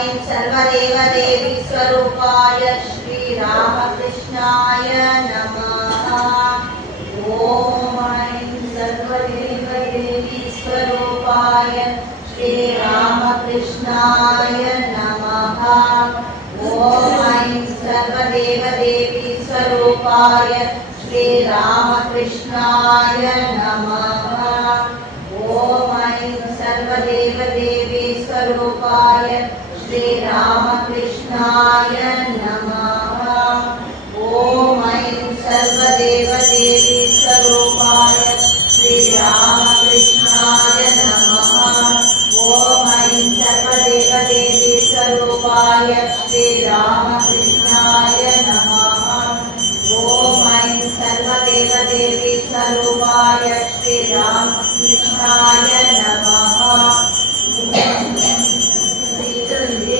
ऐं सर्वदेवदेवी स्वरूपाय श्रीरामकृष्णाय नमः। ॐ ऐं सर्वदेवदेवी स्वरूपाय श्रीरामकृष्णाय नमः। ॐ ऐं सर्वदेवदेवी स्वरूपाय श्रीरामकृष्णाय नमः। ॐ ऐं सर्वदेवदेवी स्वरूपाय श्रीरामकृष्णाय नमः। ॐ ऐं सर्वदेवदेवी स्वरूपाय श्रीरामकृष्णाय नमः। ॐ ऐं सर्वदेवदेवी स्वरूपाय श्रीरामकृष्णाय नमः। ॐ ऐं सर्वदेवदेवी स्वरूपाय श्रीरामकृष्णाय नमः।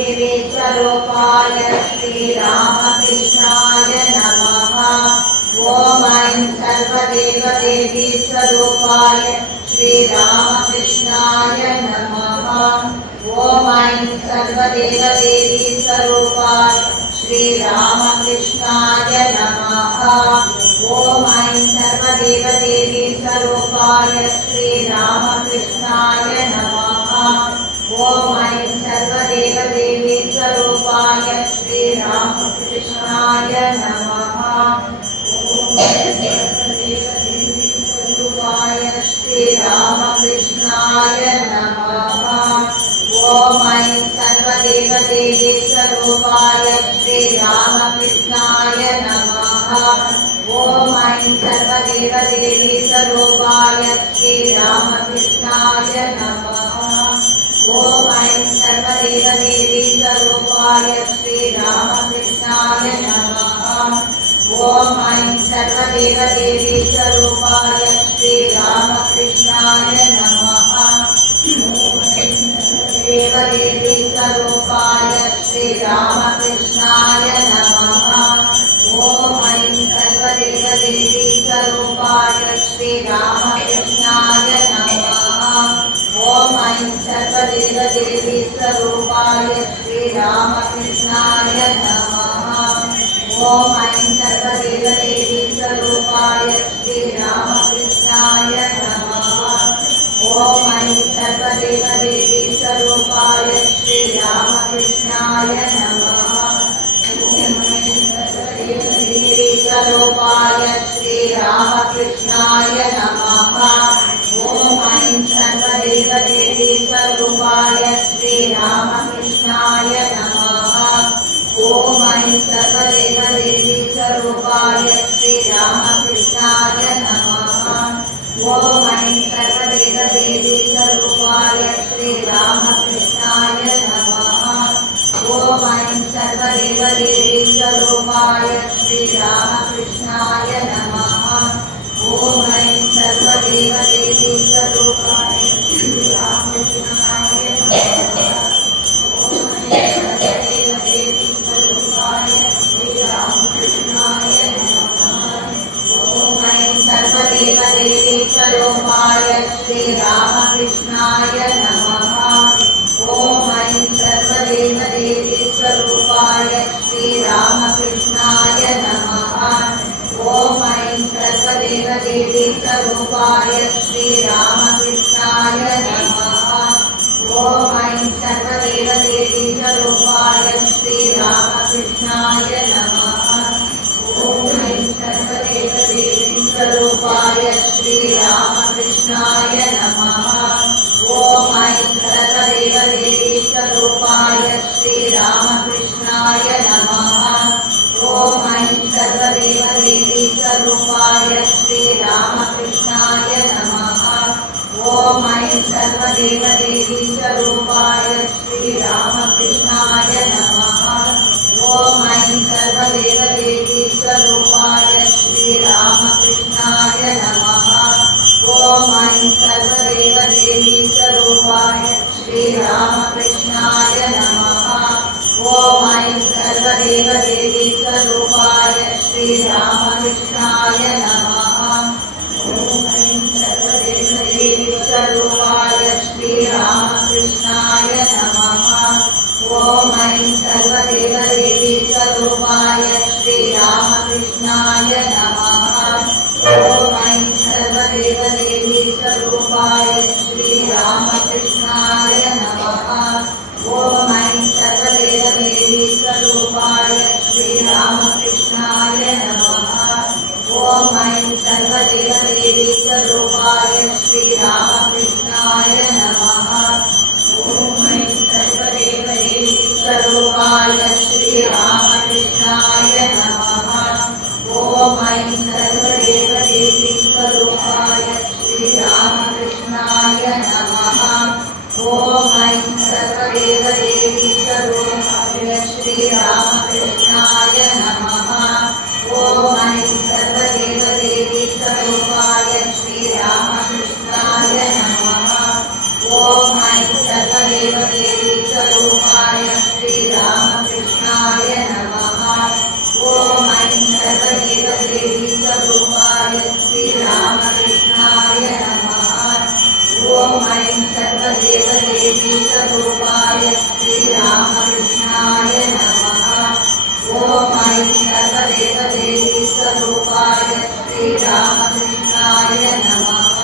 देवी स्वरूपाय श्रीरामकृष्णाय नमः। ॐ ऐं सर्वदेवदेवी स्वरूपाय श्रीरामकृष्णाय नमः। ॐ ऐं सर्वदेवदेवी स्वरूपाय श्रीरामकृष्णाय नमः। ॐ ऐं सर्वदेवदेवी स्वरूपाय श्रीरामकृष्णाय नमः। ॐ ऐं सर्वदेवदेवी स्वरूपाय श्रीरामकृष्णाय नमः। स्वरूपाय श्रीरामकृष्णाय नमः। ॐ ऐं सर्वदेवदेवी स्वरूपाय श्रीरामकृष्णाय नमः। ॐ ऐं सर्वदेवदेवी स्वरूपाय श्रीरामकृष्णाय नमः। ॐ ऐं सर्वदेवदेवी स्वरूपाय श्रीरामकृष्णाय नमः। ॐ ऐं सर्वदेवदेवी स्वरूपाय श्रीरामकृष्णाय नमः। देवदेवी स्वरूपाय श्रीरामकृष्णाय नमः। ॐ ऐं सर्वदेवदेवी स्वरूपाय श्रीरामकृष्णाय नमः। ॐ ऐं सर्वदेवदेवी स्वरूपाय श्रीरामकृष्णाय नमः। ॐ ऐं सर्वदेवदेवी स्वरूपाय श्रीरामकृष्णाय नमः। ॐ ऐं सर्वदेवदेवी स्वरूपाय श्रीरामकृष्णाय नमः। देवी स्वरूपाय श्रीरामकृष्णाय नमः। ॐ ऐं सर्वदेवदेवी स्वरूपाय श्रीरामकृष्णाय नमः। ॐ ऐं सर्वदेवदेवी स्वरूपाय श्रीरामकृष्णाय नमः। ॐ ऐं सर्वदेवदेवी स्वरूपाय श्रीरामकृष्णाय नमः। ॐ ऐं सर्वदेवदेवी स्वरूपाय श्रीरामकृष्णाय नमः। ॐ ऐं सर्वदेवदेवी स्वरूपाय श्रीरामकृष्णाय नमः। सर्वदेवदेवी स्वरूपाय श्रीरामकृष्णाय नमः। ॐ ऐं सर्वदेवदेवी स्वरूपाय श्रीरामकृष्णाय नमः। ॐ ऐं सर्वदेवदेवी स्वरूपाय श्रीरामकृष्णाय नमः। ॐ ऐं सर्वदेवदेवी स्वरूपाय श्रीरामकृष्णाय नमः। ॐ ऐं सर्वदेवदेवी स्वरूपाय श्रीरामकृष्णाय नमः। ॐ ऐं सर्वदेवदेवी स्वरूपाय श्रीरामकृष्णाय नमः। ॐ ऐं सर्वदेवदेवी स्वरूपाय श्रीरामकृष्णाय नमः। ॐ ऐं सर्वदेवदेवी स्वरूपाय श्रीरामकृष्णाय नमः। ॐ ऐं सर्वदेवदेवी स्वरूपाय श्रीरामकृष्णाय नमः। ॐ ऐं सर्वदेवदेवी स्वरूपाय श्रीरामकृष्णाय नमः। ॐ ऐं सर्वदेवदेवी स्वरूपाय श्रीरामकृष्णाय नमः। ॐ ऐं सर्वदेवदेवी स्वरूपाय श्रीरामकृष्णाय नमः। ॐ ऐं सर्वदेवदेवी स्वरूपाय श्रीरामकृष्णाय नमः। ॐ स्वरूपाय श्रीरामकृष्णाय नमः। ॐ ऐं सर्वदेवदेवी स्वरूपाय श्रीरामकृष्णाय नमः। ॐ ऐं सर्वदेवदेवी स्वरूपाय श्रीरामकृष्णाय नमः। ॐ ऐं सर्वदेवदेवी स्वरूपाय श्रीरामकृष्णाय नमः।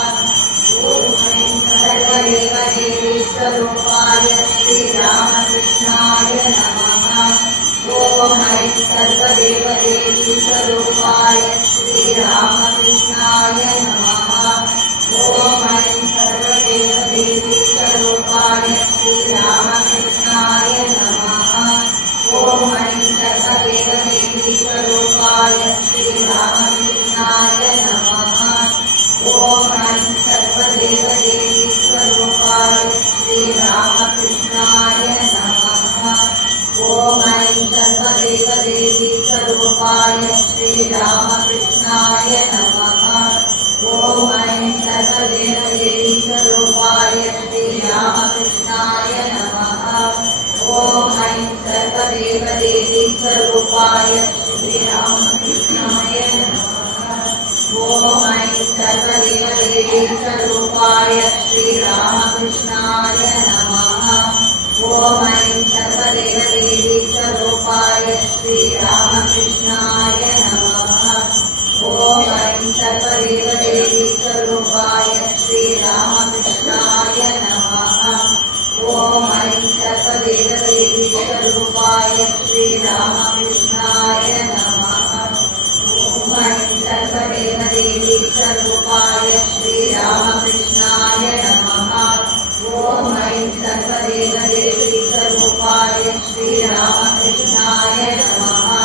ॐ ऐं सर्वदेवदेवी स्वरूपाय श्रीरामकृष्णाय नमः। ॐ ऐं सर्वदेवदेवी स्वरूपाय श्रीरामकृष्णाय नमः। ॐ ऐं सर्वदेवदेवी स्वरूपाय श्रीरामकृष्णाय नमः। ॐ ऐं सर्वदेवदेवी स्वरूपाय श्रीरामकृष्णाय नमः। ॐ ऐं सर्वदेवदेवी स्वरूपाय श्रीरामकृष्णाय नमः। ॐ ऐं सर्वदेवदेवी स्वरूपाय श्रीरामकृष्णाय नमः। ॐ ऐं सर्वदेवदेवी स्वरूपाय श्रीरामकृष्णाय नमः। ॐ ऐं सर्वदेवदेवी स्वरूपाय श्रीरामकृष्णाय नमः। ॐ ऐं सर्वदेवदेवी स्वरूपाय श्रीरामकृष्णाय नमः। ॐ ऐं सर्वदेवदेवी स्वरूपाय श्रीरामकृष्णाय नमः। ॐ ऐं सर्वदेवदेवी स्वरूपाय श्रीरामकृष्णाय नमः। ॐ ऐं सर्वदेवदेवी स्वरूपाय श्रीरामकृष्णाय नमः। ॐ ऐं सर्वदेवदेवी स्वरूपाय श्रीरामकृष्णाय नमः। ॐ ऐं सर्वदेवदेवी स्वरूपाय श्रीरामकृष्णाय नमः।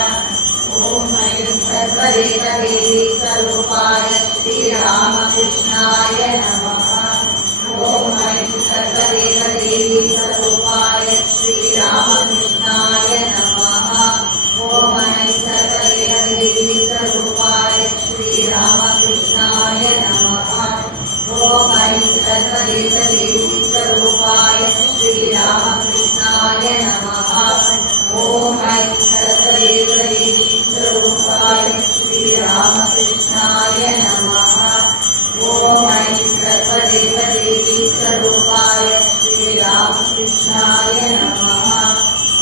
ॐ ऐं सर्वदेवदेवी स्वरूपाय श्रीरामकृष्णाय नमः। ॐ ऐं सर्वदेवदेवी स्वरूपाय श्रीरामकृष्णाय नमः। ॐ ऐं सर्वदेवदेवी स्वरूपाय श्रीरामकृष्णाय नमः। ॐ ऐं सर्वदेवदेवी स्वरूपाय श्रीरामकृष्णाय नमः। ॐ ऐं सर्वदेवदेवी स्वरूपाय श्रीरामकृष्णाय नमः। ॐ ऐं सर्वदेवदेवी स्वरूपाय श्रीरामकृष्णाय नमः। ॐ ऐं सर्वदेवदेवी स्वरूपाय श्रीरामकृष्णाय नमः।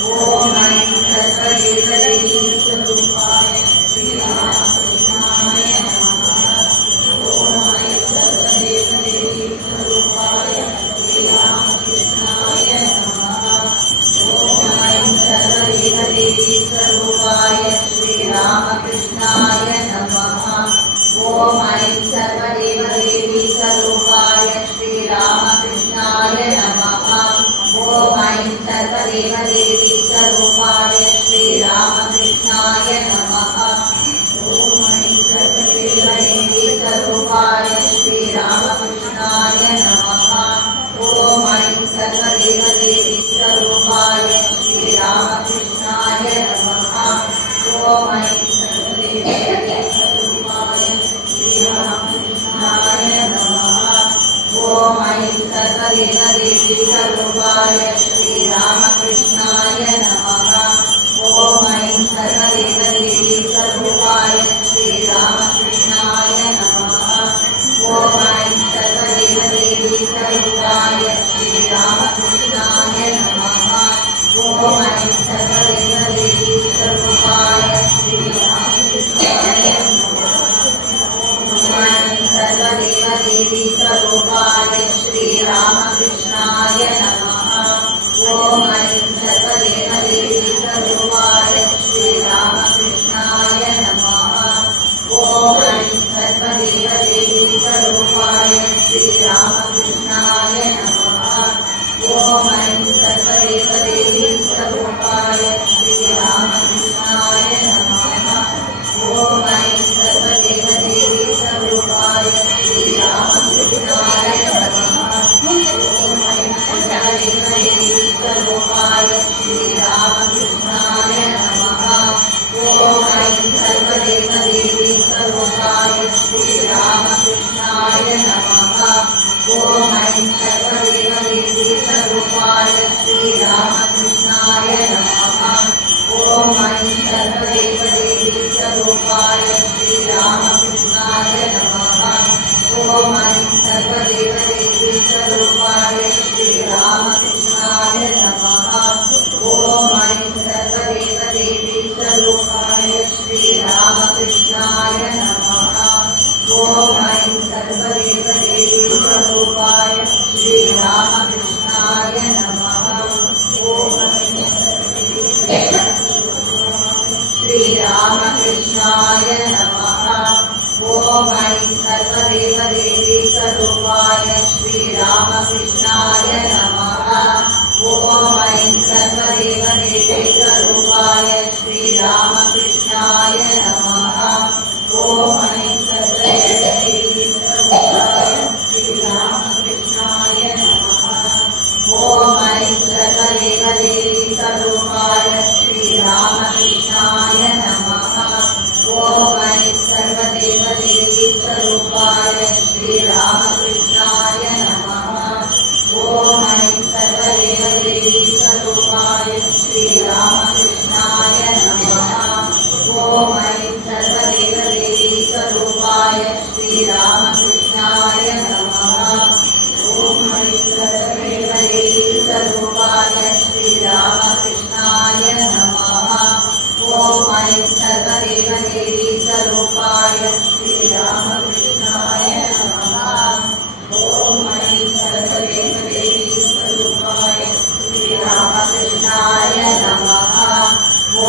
ॐ ऐं सर्वदेवदेवी स्वरूपाय श्रीरामकृष्णाय नमः। ॐ ऐं सर्वदेवदेवी स्वरूपाय श्रीरामकृष्णाय नमः। ॐ ऐं सर्वदेवदेवी स्वरूपाय श्रीरामकृष्णाय नमः। ॐ ऐं सर्वदेवदेवी स्वरूपाय श्रीरामकृष्णाय नमः। ॐ ऐं सर्वदेवदेवी स्वरूपाय श्रीरामकृष्णाय नमः। ॐ ऐं सर्वदेवदेवी स्वरूपाय श्रीरामकृष्णाय नमः। ॐ ऐं सर्वदेवदेवी स्वरूपाय श्रीरामकृष्णाय नमः। ॐ ऐं सर्वदेवदेवी स्वरूपाय श्रीरामकृष्णाय नमः। ॐ ऐं सर्वदेवदेवी स्वरूपाय श्रीरामकृष्णाय नमः। ॐ ऐं सर्वदेवदेवी स्वरूपाय श्रीरामकृष्णाय नमः। ॐ ऐं सर्वदेवदेवी स्वरूपाय श्रीरामकृष्णाय नमः। ॐ ऐं सर्वदेवदेवी स्वरूपाय श्रीरामकृष्णाय नमः। ॐ ऐं सर्वदेवदेवी स्वरूपाय श्रीरामकृष्णाय नमः। ॐ ऐं सर्वदेवदेवी स्वरूपाय श्रीरामकृष्णाय नमः। ॐ ऐं सर्वदेवदेवी स्वरूपाय श्रीरामकृष्णाय नमः। ॐ ऐं सर्वदेवदेवी स्वरूपाय श्रीरामकृष्णाय नमः। ॐ ऐं सर्वदेवदेवी स्वरूपाय श्रीरामकृष्णाय नमः। ॐ ऐं सर्वदेवदेवी स्वरूपाय श्रीरामकृष्णाय नमः। ॐ ऐं सर्वदेवदेवी स्वरूपाय श्रीरामकृष्णाय नमः। ॐ ऐं सर्वदेवदेवी स्वरूपाय श्रीरामकृष्णाय नमः। ॐ ऐं सर्वदेवदेवी स्वरूपाय श्रीरामकृष्णाय नमः। ॐ ऐं सर्वदेवदेवी स्वरूपाय श्रीरामकृष्णाय नमः। ॐ ऐं सर्वदेवदेवी स्वरूपाय श्रीरामकृष्णाय नमः। ॐ ऐं सर्वदेवदेवी स्वरूपाय श्रीरामकृष्णाय नमः। ॐ ऐं सर्वदेवदेवी स्वरूपाय श्रीरामकृष्णाय नमः। ॐ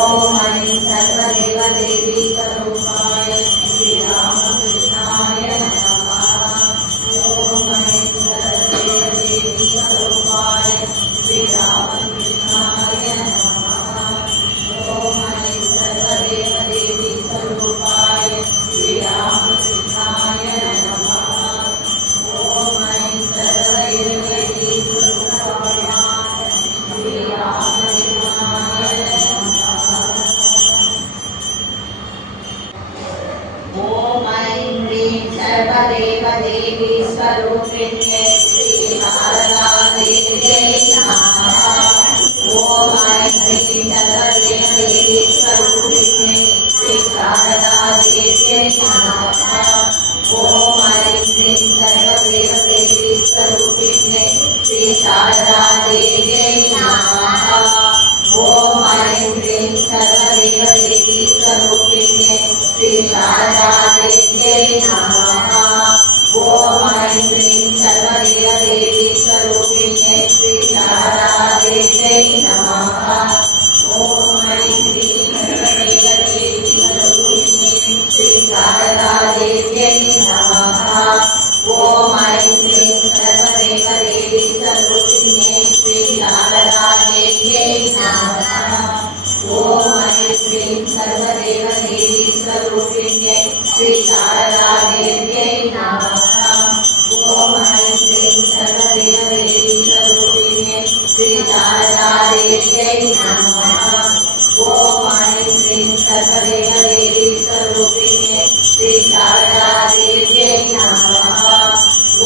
ऐं सर्वदेवदेवी स्वरूपाय श्रीरामकृष्णाय नमः। ॐ ऐं सर्वदेवदेवी स्वरूपाय श्रीरामकृष्णाय नमः। ॐ ऐं सर्वदेवदेवी स्वरूपाय श्रीरामकृष्णाय नमः। ॐ ऐं सर्वदेवदेवी स्वरूपाय श्रीरामकृष्णाय नमः। ॐ ऐं ह्रीं सर्वदेवदेवी स्वरूपिण्यै श्रीशारदादेव्यै नमः। ॐ ऐं ह्रीं सर्वदेवदेवी स्वरूपिण्यै श्रीशारदादेव्यै नमः। ॐ ऐं ह्रीं सर्वदेवदेवी स्वरूपिण्यै श्रीशारदादेव्यै नमः। ॐ ऐं ह्रीं सर्वदेवदेवी स्वरूपिण्यै श्रीशारदादेव्यै नमः। ॐ ऐं ह्रीं सर्वदेवदेवी स्वरूपिण्यै श्रीशारदादेव्यै नमः। ॐ ऐं ह्रीं सर्वदेवदेवी स्वरूपिण्यै श्रीशारदादेव्यै नमः। ॐ ऐं ह्रीं सर्वदेवदेवी स्वरूपिण्यै श्रीशारदादेव्यै नमः। ॐ ऐं ह्रीं सर्वदेवदेवी स्वरूपिण्यै श्रीशारदादेव्यै नमः। ॐ ऐं ह्रीं सर्वदेवदेवी स्वरूपिण्यै श्रीशारदादेव्यै नमः। ॐ ऐं ह्रीं सर्वदेवदेवी स्वरूपिण्यै श्रीशारदादेव्यै नमः। ॐ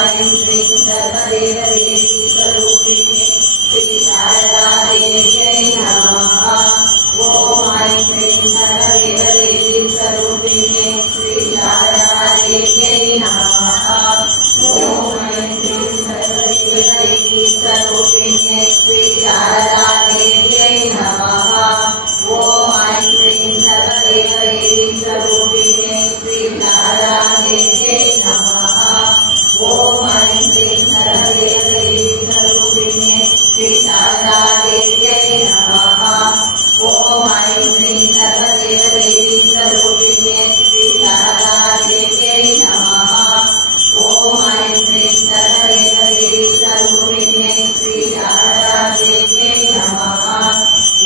ऐं ह्रीं सर्वदेवदेवी स्वरूपिण्यै श्रीशारदादेव्यै नमः। ॐ ऐं ह्रीं सर्वदेवदेवी स्वरूपिण्यै श्रीशारदादेव्यै नमः। ॐ ऐं ह्रीं सर्वदेवदेवी स्वरूपिण्यै श्रीशारदादेव्यै नमः। ॐ ऐं ह्रीं सर्वदेवदेवी स्वरूपिण्यै श्रीशारदादेव्यै नमः। ॐ ऐं ह्रीं सर्वदेवदेवी स्वरूपिण्यै श्रीशारदादेव्यै नमः। ॐ ऐं ह्रीं सर्वदेवदेवी स्वरूपिण्यै श्रीशारदादेव्यै नमः। ॐ ऐं ह्रीं सर्वदेवदेवी स्वरूपिण्यै श्रीशारदादेव्यै नमः।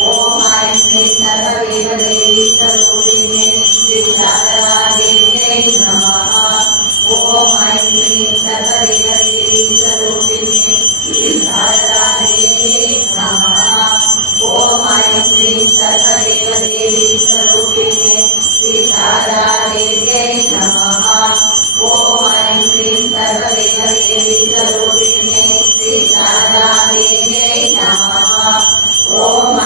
ॐ ऐं ह्रीं सर्वदेवदेवी स्वरूपिण्यै श्रीशारदादेव्यै नमः। ॐ ऐं ह्रीं सर्वदेवदेवी स्वरूपिण्यै श्रीशारदादेव्यै नमः। ॐ ऐं ह्रीं सर्वदेवदेवी स्वरूपिण्यै श्रीशारदादेव्यै नमः। ॐ ऐं ह्रीं सर्वदेवदेवी स्वरूपिण्यै श्रीशारदादेव्यै नमः। ॐ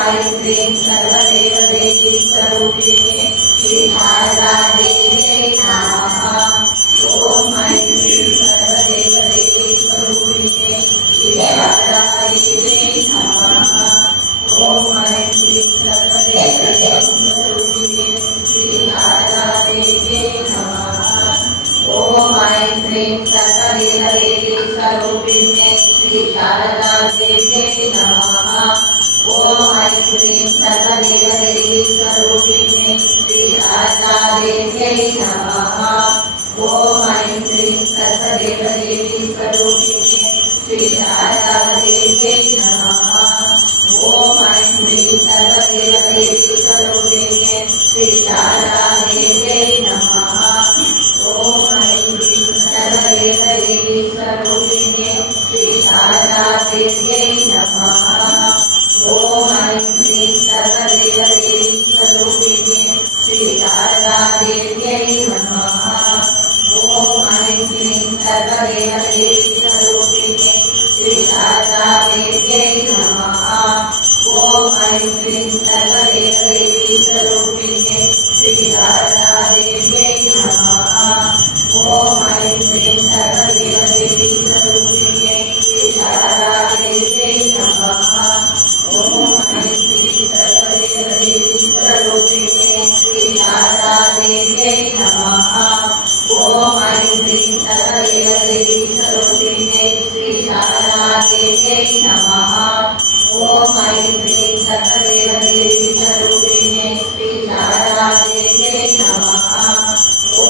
ऐं ह्रीं सर्वदेवदेवी स्वरूपिण्यै श्रीशारदादेव्यै नमः। ॐ ऐं ह्रीं सर्वदेवदेवी स्वरूपिण्यै श्रीशारदादेव्यै नमः। ॐ ऐं ह्रीं सर्वदेवदेवी स्वरूपिण्यै श्रीशारदादेव्यै नमः। ॐ ऐं ह्रीं सर्वदेवदेवी स्वरूपिण्यै श्रीशारदादेव्यै नमः। ॐ ऐं क्लीं सर्वदेवदेवी स्वरूपिणे श्रीशारदादेव्यै नमः। ॐ ऐं क्लीं सर्वदेवदेवी स्वरूपिणे श्रीशारदादेव्यै नमः। ॐ ऐं क्लीं सर्वदेवदेवी स्वरूपिणे श्रीशारदादेव्यै नमः। ॐ ऐं क्लीं सर्वदेवदेवी स्वरूपिणे श्रीशारदादेव्यै नमः। ॐ ऐं क्लीं सर्वदेवदेवी स्वरूपिणे श्रीशारदादेव्यै नमः। ॐ ऐं क्लीं सर्वदेवदेवी स्वरूपिणे श्रीशारदादेव्यै नमः। ॐ ऐं क्लीं सर्वदेवदेवी स्वरूपिणे श्रीशारदादेव्यै नमः। ॐ ऐं क्लीं सर्वदेवदेवी स्वरूपिणे श्रीशारदादेव्यै नमः। ॐ ऐं क्लीं सर्वदेवदेवी स्वरूपिणे श्रीशारदादेव्यै नमः। ॐ ऐं क्लीं सर्वदेवदेवी स्वरूपिणे श्रीशारदादेव्यै नमः। ॐ ऐं क्लीं सर्वदेवदेवी स्वरूपिणे श्रीशारदादेव्यै नमः। ॐ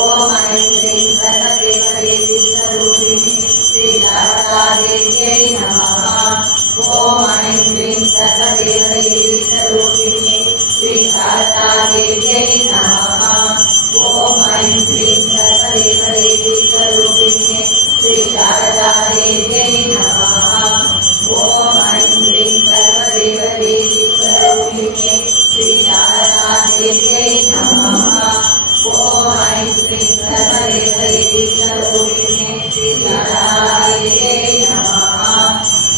ऐं क्लीं सर्वदेवदेवी स्वरूपिणे श्रीशारदादेव्यै नमः। ॐ ऐं क्लीं सर्वदेवदेवी स्वरूपिणे श्रीशारदादेव्यै नमः। ॐ ऐं क्लीं सर्वदेवदेवी स्वरूपिणे श्रीशारदादेव्यै नमः। ॐ ऐं क्लीं सर्वदेवदेवी स्वरूपिणे श्रीशारदादेव्यै नमः। ॐ ऐं क्लीं सर्वदेवदेवी स्वरूपिणे श्रीशारदादेव्यै नमः।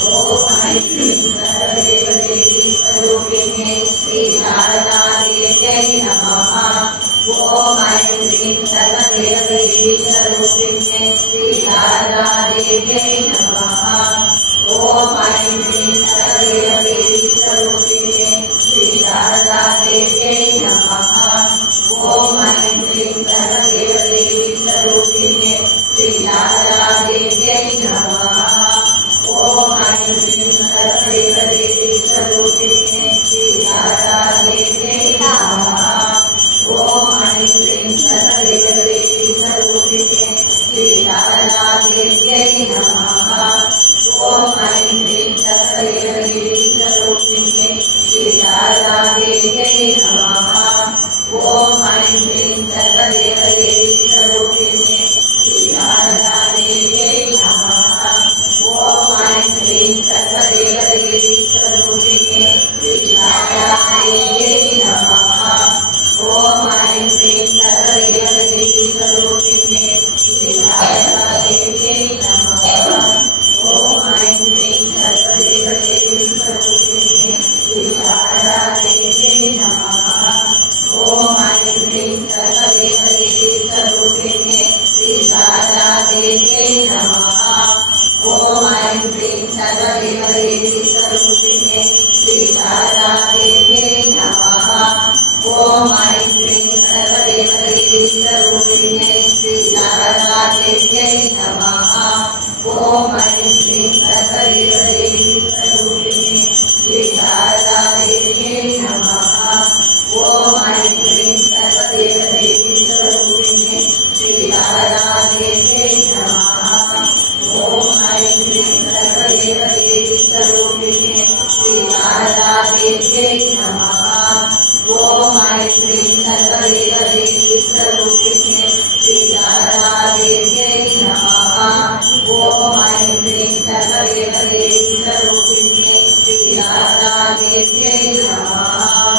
ॐ ऐं क्लीं सर्वदेवदेवी स्वरूपिणे श्रीशारदादेव्यै नमः। ॐ ऐं क्लीं सर्वदेवदेवी स्वरूपिणे श्रीशारदादेव्यै नमः। ॐ ऐं क्लीं सर्वदेवदेवी स्वरूपिणे श्रीशारदादेव्यै नमः। ॐ ऐं क्लीं सर्वदेवदेवी स्वरूपिणे श्रीशारदादेव्यै नमः। ॐ ऐं क्लीं सर्वदेवदेवी स्वरूपिणे श्रीशारदादेव्यै नमः। ॐ ऐं क्लीं सर्वदेवदेवी स्वरूपिणे श्रीशारदादेव्यै नमः। ॐ ऐं क्लीं सर्वदेवदेवी स्वरूपिणे श्रीशारदादेव्यै नमः। ॐ ऐं क्लीं सर्वदेवदेवी स्वरूपिणे श्रीशारदादेव्यै नमः। ॐ ऐं क्लीं सर्वदेवदेवी स्वरूपिणे श्रीशारदादेव्यै नमः। ॐ ऐं क्लीं सर्वदेवदेवी स्वरूपिणे श्रीशारदादेव्यै नमः। ॐ ऐं क्लीं सर्वदेवदेवी स्वरूपिणे श्रीशारदादेव्यै नमः। ॐ ऐं क्लीं सर्वदेवदेवी स्वरूपिणे श्रीशारदादेव्यै नमः। ॐ ऐं क्लीं सर्वदेवदेवी स्वरूपिणे श्रीशारदादेव्यै नमः। ॐ ऐं क्लीं सर्वदेवदेवी स्वरूपिणे श्रीशारदादेव्यै नमः। ॐ ऐं क्लीं सर्वदेवदेवी स्वरूपिणे श्रीशारदादेव्यै नमः। ॐ ऐं क्लीं सर्वदेवदेवी स्वरूपिणे श्रीशारदादेव्यै नमः। ॐ ऐं क्लीं सर्वदेवदेवी स्वरूपिणे श्रीशारदादेव्यै नमः। ॐ ऐं क्लीं सर्वदेवदेवी स्वरूपिणे श्रीशारदादेव्यै नमः।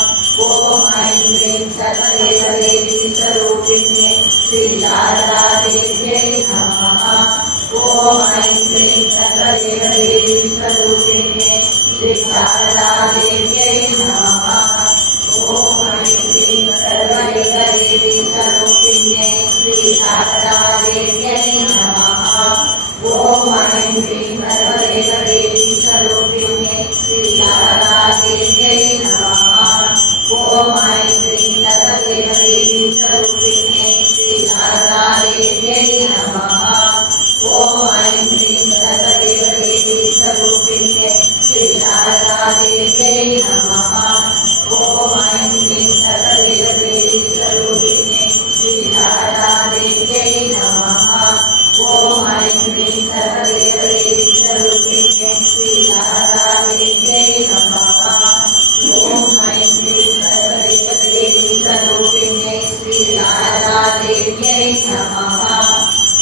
ॐ ऐं क्लीं सर्वदेवदेवी स्वरूपिणे श्रीशारदादेव्यै नमः। ॐ ऐं क्लीं सर्वदेवदेवी स्वरूपिणे श्रीशारदादेव्यै नमः। ॐ ऐं क्लीं सर्वदेवदेवी स्वरूपिणे श्रीशारदादेव्यै नमः। ॐ ऐं क्लीं सर्वदेवदेवी स्वरूपिणे श्रीशारदादेव्यै नमः। ॐ ऐं क्लीं सर्वदेवदेवी स्वरूपिणे श्रीशारदादेव्यै नमः। ॐ ऐं क्लीं सर्वदेवदेवी स्वरूपिणे श्रीशारदादेव्यै नमः। ॐ ऐं क्लीं सर्वदेवदेवी स्वरूपिणे श्रीशारदादेव्यै देव्यै नमः। ॐ ऐं ह्रीं सर्वदेवदेवी स्वरूपिणे श्री शारदा देव्यै नमः। ॐ ऐं ह्रीं सर्वदेवदेवी स्वरूपिणे श्री शारदा देव्यै नमः। ॐ ऐं ह्रीं सर्वदेवदेवी स्वरूपिणे श्री शारदा देव्यै नमः।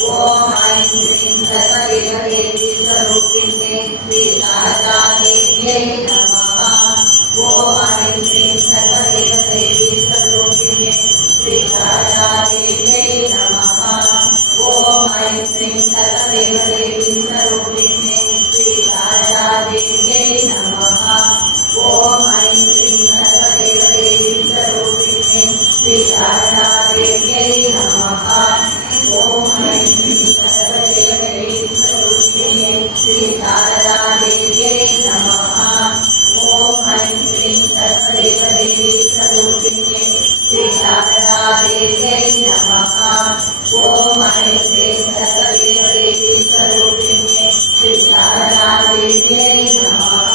ॐ ऐं ह्रीं सर्वदेवदेवी स्वरूपिणे श्री शारदा देव्यै नमः। ॐ ऐं ह्रीं सर्वदेवदेवी स्वरूपिणे श्री शारदा देव्यै नमः। ॐ ऐं ह्रीं सर्वदेवदेवी स्वरूपिणे श्री शारदा देव्यै नमः। ॐ ऐं ह्रीं सर्वदेवदेवी स्वरूपिणे श्री शारदा देव्यै नमः। ॐ ऐं ह्रीं सर्वदेवदेवी स्वरूपिणे श्री शारदा देव्यै नमः। ॐ ऐं ह्रीं सर्वदेवदेवी स्वरूपिणे श्री शारदा देव्यै नमः। ॐ ऐं ह्रीं सर्वदेवदेवी स्वरूपिणे श्री शारदा देव्यै नमः।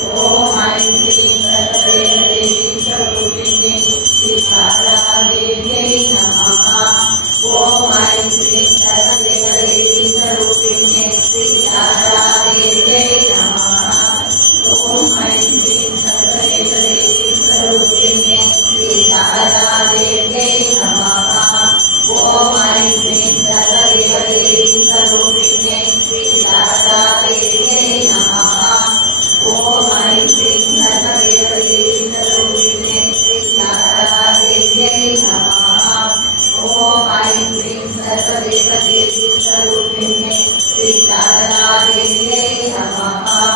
ॐ ऐं ह्रीं सर्वदेवदेवी स्वरूपिणे श्री शारदा देव्यै नमः। ॐ ऐं ह्रीं सर्वदेवदेवी स्वरूपिणे श्री शारदा देव्यै नमः। ॐ ऐं ह्रीं सर्वदेवदेवी स्वरूपिणे श्री शारदा देव्यै नमः। ॐ ऐं ह्रीं सर्वदेवदेवी स्वरूपिणे श्री शारदा देव्यै नमः। ॐ ऐं ह्रीं सर्वदेवदेवी स्वरूपिणे श्री शारदा देव्यै नमः। ॐ ऐं ह्रीं सर्वदेवदेवी स्वरूपिणे श्री शारदा देव्यै नमः।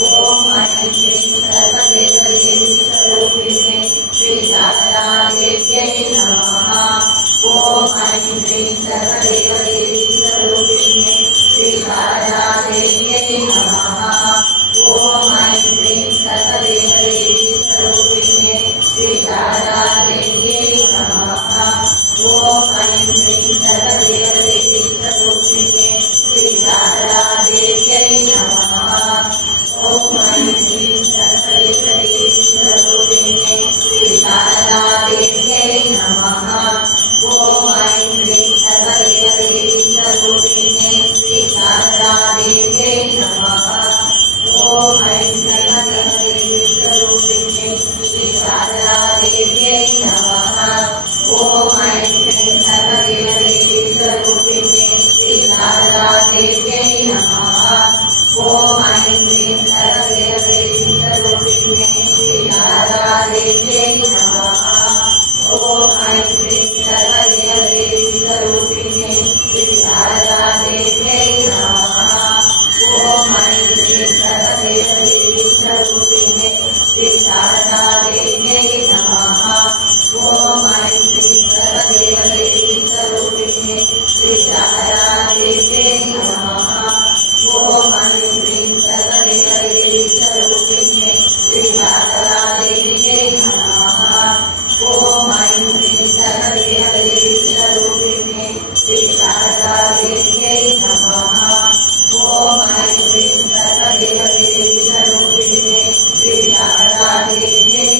ॐ ऐं ह्रीं सर्वदेवदेवी स्वरूपिणे श्री शारदा देव्यै नमः। ॐ ऐं ह्रीं सर्वदेवदेवी स्वरूपिणे श्री शारदा देव्यै नमः। ॐ ऐं ह्रीं सर्वदेवदेवी स्वरूपिणे श्री शारदा देव्यै नमः। ॐ ऐं ह्रीं सर्वदेवदेवी स्वरूपिणे श्री शारदा देव्यै नमः। ॐ ऐं ह्रीं सर्वदेवदेवी स्वरूपिणे श्री शारदा देव्यै नमः। ॐ ऐं ह्रीं सर्वदेवदेवी स्वरूपिणे श्री शारदा देव्यै नमः। ॐ ऐं सर्वदेवदेवी स्वरूपिणे श्री शारदा देव्यै नमः। ॐ ऐं ह्रीं सर्वदेवदेवी स्वरूपिणे श्री शारदा देव्यै नमः। ॐ ऐं ह्रीं सर्वदेवदेवी स्वरूपिणे श्री शारदा देव्यै नमः। ॐ ऐं ह्रीं सर्वदेवदेवी स्वरूपिणे श्री शारदा देव्यै नमः। ॐ ऐं ह्रीं सर्वदेवदेवी स्वरूपिणे श्री शारदा देव्यै नमः। ॐ ऐं ह्रीं सर्वदेवदेवी स्वरूपिणे श्री शारदा देव्यै नमः। ॐ ऐं ह्रीं सर्वदेवदेवी स्वरूपिणे श्री शारदा देव्यै नमः। ॐ ऐं ह्रीं सर्वदेवदेवी स्वरूपिणे श्री शारदा देव्यै नमः। ॐ ऐं ह्रीं सर्वदेवदेवी स्वरूपिणे श्री शारदा देव्यै